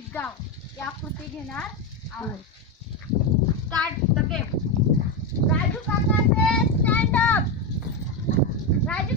शितगाव या कृति घेना start the game Raju up Raju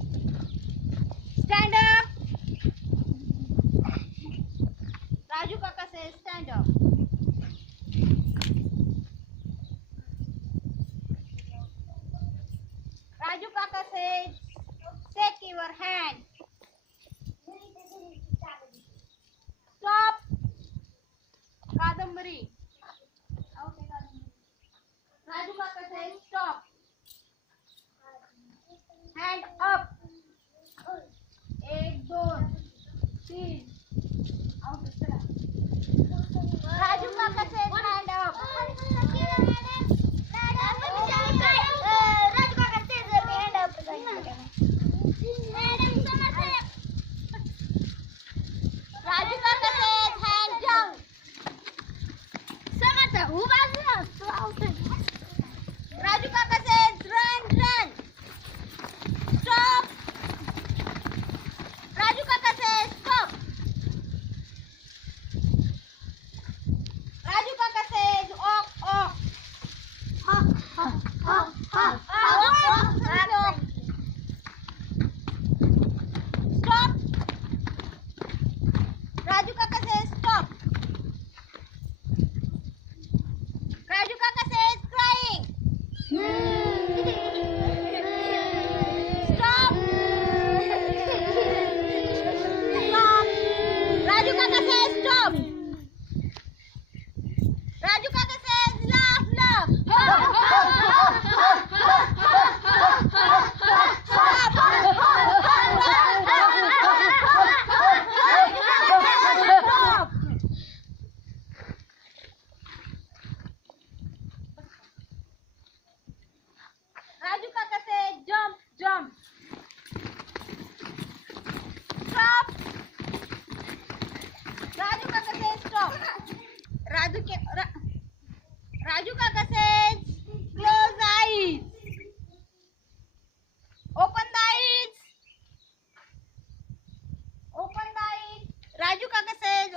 Raju Kaka says, take your hand. Stop. Kadambari. Raju Kaka says, stop. Hand up. एक दो तीन out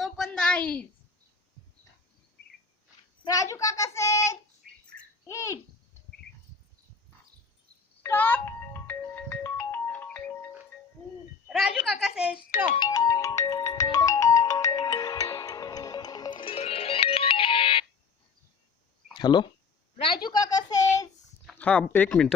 open the eyes. Raju Kaka says, eat. Stop. Raju Kaka says, stop. Hello Raju Kaka से हाँ एक minute